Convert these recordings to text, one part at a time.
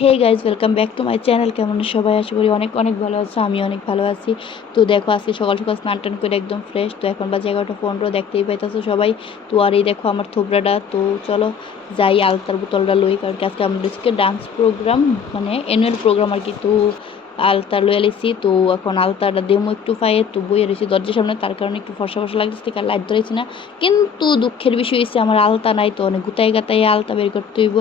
Hey guys, welcome back to my channel. কেমন সবাই? আশা করি অনেক অনেক ভালো আছে। আমি অনেক ভালো আছি। তো দেখো, আজকে সকাল সকাল স্নান টান করে একদম ফ্রেশ। তো এখন বাজে 11:15, দেখতেই পাইতেছো সবাই। তো আর এই দেখো আমার থোবরাটা। তো চলো যাই আলতার বোতলটা লই, কারণ আজকে আমাদের ডান্স প্রোগ্রাম, মানে অ্যানুয়াল প্রোগ্রাম আর কি। তো আলতা লয়ে লিছি। তো এখন আলতাটা দেমো একটু পায়ে। তো বইয়ে রয়েছি দরজার সামনে, তার কারণে একটু ফর্সা ফর্সা লাগতেছে, কার লাইট ধরেছি না। কিন্তু দুঃখের বিষয় হচ্ছে আমার আলতা নাই। তো অনেক গুতাই গাতাই আলতা বের করতে হইব।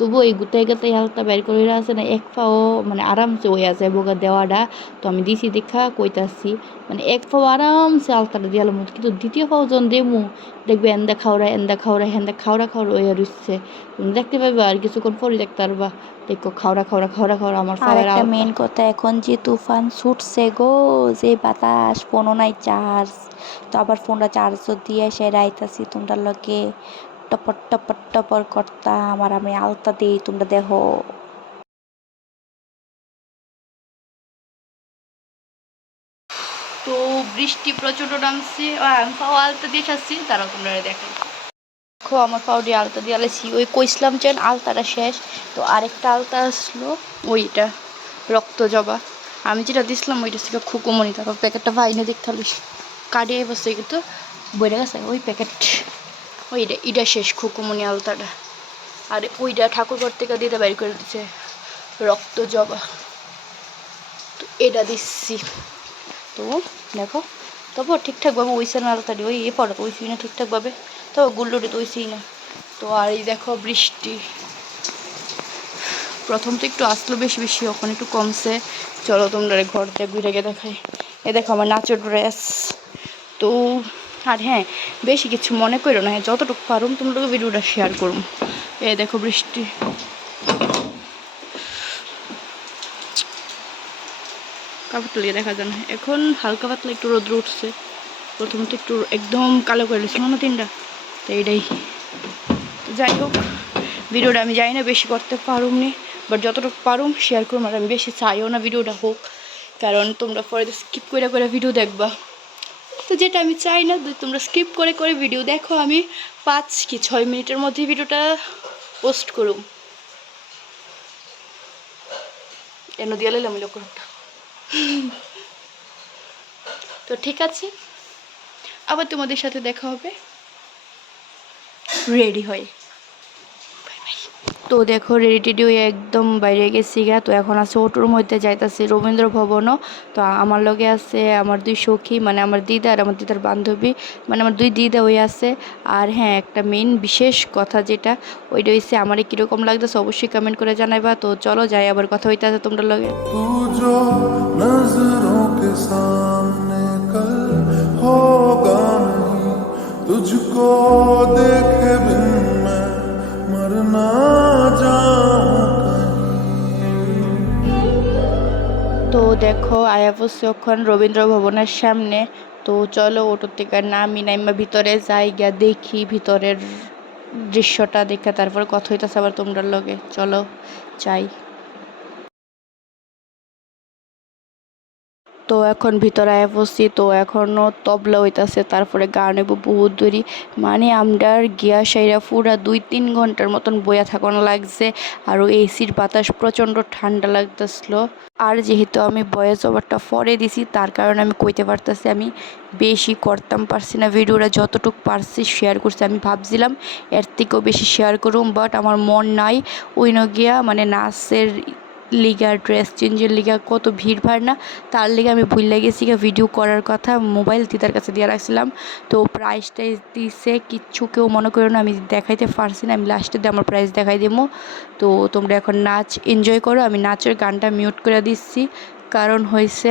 তবু এই গুতাই গাতাই হালতা বের করে আছে না, এক পাও মানে আরামসে হয়ে আছে বোকা দেওয়াটা। তো আমি দিছি দেখা কইতাছি, মানে এক পাও আরামসে আলতাটা দিয়ালাম, কিন্তু দ্বিতীয় পাও যখন দেমু দেখবে এন্দা খাওড়া হেন্দা খাওড়া খাওড়া হয়ে রইছে। তুমি দেখতে পাইবা আর কিছুক্ষণ পরে দেখতে পারবা। দেখো খাওড়া খাওড়া খাওড়া খাওড়া আমার আর পায়ের একটা আলতা। মেন কথা, এখন যে তুফান ছুটছে গো, যে বাতাস, ফোনও নাই চার্জ। তো আবার ফোনটা চার্জও দিয়ে এসে রাইতাছি তোমরা লগে টপর টপর টপর করতাম, আর আমি আলতা দিই তোমরা দেখো। তো বৃষ্টি প্রচণ্ড নামছে, আর আমি পাও আলতা দিয়ে আসছি, তারাও তোমরা দেখো। দেখো আমার পাউডি আলতা দিয়ে আলেছি, ওই কইসলাম যে আলতাটা শেষ। তো আরেকটা আলতা আসলো, ওইটা রক্ত জবা। আমি যেটা দিছিলাম ওইটা থেকে খুকুমনি, তারপর প্যাকেটটা ভাইনে দেখতে হলিস কাটিয়ে বসে কিন্তু বইটা গেছে ওই প্যাকেট। ওইটা ইটা শেষ খুকুমনি আলতাটা। আর ওইটা ঠাকুরঘর থেকে দিতে বাইর করে দিচ্ছে রক্ত জবা। তো এটা দিচ্ছি। তো দেখো, তবু ঠিকঠাকভাবে ওইসে না আলতাটি, ওই এ পড়া তো ওইসই না ঠিকঠাকভাবে, তবে গুল্লুটি তো ওইসই না। তো আর এই দেখো বৃষ্টি, প্রথম তো একটু আসলো বেশি বেশি, ওখানে একটু কমছে। চলো তোমরা ঘর থেকে ঘুরে গিয়ে দেখাই। এ দেখো আমার নাচের ড্রেস। তো আর হ্যাঁ, বেশি কিছু মনে করো না, যতটুকু পারুম তোমরা ভিডিওটা শেয়ার করুম। এ দেখো বৃষ্টি, কাপড় তুলিয়ে দেখা যায় না এখন, হালকা পাতলা একটু রোদ্র উঠছে। প্রথমত একটু একদম কালো করে দিয়েছিল না তিনটা, তো এইটাই। তো যাই হোক, ভিডিওটা আমি জানি না বেশি করতে পারুমনি, বাট যতটুকু পারুম শেয়ার করুম। আর আমি বেশি চাইও না ভিডিওটা হোক, কারণ তোমরা পরে স্কিপ করে করে ভিডিও দেখবা। তো যেটা আমি চাই না তোমরা স্কিপ করে করে ভিডিও দেখো, আমি 5 কি 6 মিনিটের মধ্যে ভিডিওটা পোস্ট করুম। এনে দিয়ে লাইলাম লোকটা। তো ঠিক আছে, আবার তোমাদের সাথে দেখা হবে রেডি হয়ে। তো দেখো রেডি টেডি হয়ে একদম বাইরে গেছি গা। তো এখন আছে অটোর মধ্যে যাইতাছি রবীন্দ্র ভবনও। তো আমার লগে আছে আমার 2 সখী, মানে আমার দিদা আর আমার দিদার বান্ধবী, মানে আমার 2 দিদা ওই আছে। আর হ্যাঁ, একটা মেন বিশেষ কথা যেটা, ওইটা হচ্ছে আমার কীরকম লাগতেছে অবশ্যই কমেন্ট করে জানাইবা। তো চলো যাই, আবার কথা হইতে আছে তোমরা লগে। तुझको देखे बिन मैं मर ना जाऊं। তো দেখো আয়া পড়ছে ওখান রবীন্দ্র ভবনের সামনে। তো চলো অটোর থেকে নামি, নাইমা ভিতরে যাই, গিয়া দেখি ভিতরের দৃশ্যটা দেখে তারপর কথা হইতাছে আবার তোমরা লগে। চলো যাই। তো এখন ভিতরে আয়া পড়ছি। তো এখনও তবলা হইতাছে, তারপরে গান হইব বহুত দূরি। মানে আমরার গিয়া সাইরা পুরা 2-3 ঘন্টার মতন বইয়া থাকানো লাগছে। আর এসির বাতাস প্রচণ্ড ঠান্ডা লাগতেছিল। আর যেহেতু আমি ভয়েস ওভারটা পরে দিছি, তার কারণে আমি কইতে পারতেছি আমি বেশি করতাম পারছি না। ভিডিওটা যতটুকু পারছি শেয়ার করছি। আমি ভাবছিলাম এর থেকেও বেশি শেয়ার করুম, বাট আমার মন নাই। ওইন গিয়া মানে নাচের লিগা, ড্রেস চেঞ্জের লিগা কত ভিড় ভাড় না, তার লিগে আমি ভুলে গেছি ভিডিও করার কথা। মোবাইল দিদার কাছে দিয়ে রাখছিলাম। তো প্রাইস টাইজ দিছে, কিচ্ছু কেউ মনে করো না, আমি দেখাইতে পারছি না। আমি লাস্টে দিয়ে আমার প্রাইস দেখাই দেবো। তো তোমরা এখন নাচ এনজয় করো। আমি নাচের গানটা মিউট করে দিচ্ছি, কারণ হয়েছে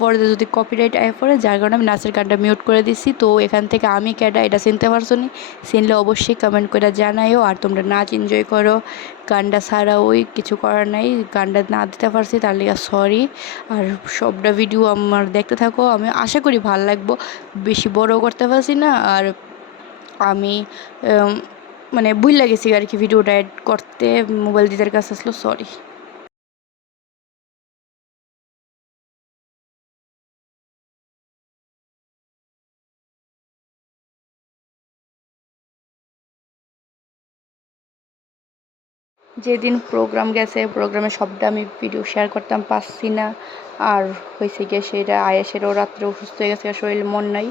পরে যদি কপিরাইট আয় পড়ে, যার কারণে আমি নাচের গানটা মিউট করে দিচ্ছি। তো এখান থেকে আমি ক্যাডা এটা চিনতে পারছো নি, চিনলে অবশ্যই কমেন্ট করে জানাইও। আর তোমরা নাচ এনজয় করো, গানটা ছাড়া ওই কিছু করার নাই। গানটা না দিতে পারছি তার লিগে সরি। আর সবটা ভিডিও আমার দেখতে থাকো, আমি আশা করি ভালো লাগবো। বেশি বড় করতে পারছি না। আর আমি মানে ভুল লাগেছি আর কি ভিডিওটা অ্যাড করতে, মোবাইল দিদার কাছে আসলো, সরি। যেদিন প্রোগ্রাম গেছে প্রোগ্রামে সবটা আমি ভিডিও শেয়ার করতাম পারছি না। আর হয়েছে গিয়ে সেটা আয়েসেরও রাত্রে অসুস্থ হয়ে গেছে, শরীর মন নাই।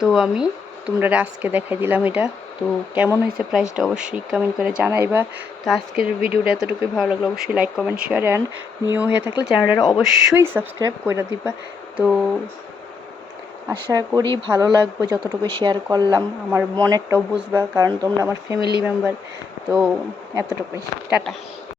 তো আমি তোমরা আজকে দেখাই দিলাম এটা। তো কেমন হয়েছে প্রাইসটা অবশ্যই কমেন্ট করে জানাইবা। তো আজকের ভিডিওটা এতটুকুই, ভালো লাগলো অবশ্যই like comment share, and new হয়ে থাকলে চ্যানেলটা অবশ্যই সাবস্ক্রাইব করে দিবা। তো আশা করি ভালো লাগবে যতটুকু শেয়ার করলাম, আমার মনেরটাও বুঝবা, কারণ তোমরা আমার ফ্যামিলি মেম্বার। তো এতটুকুই, টাটা।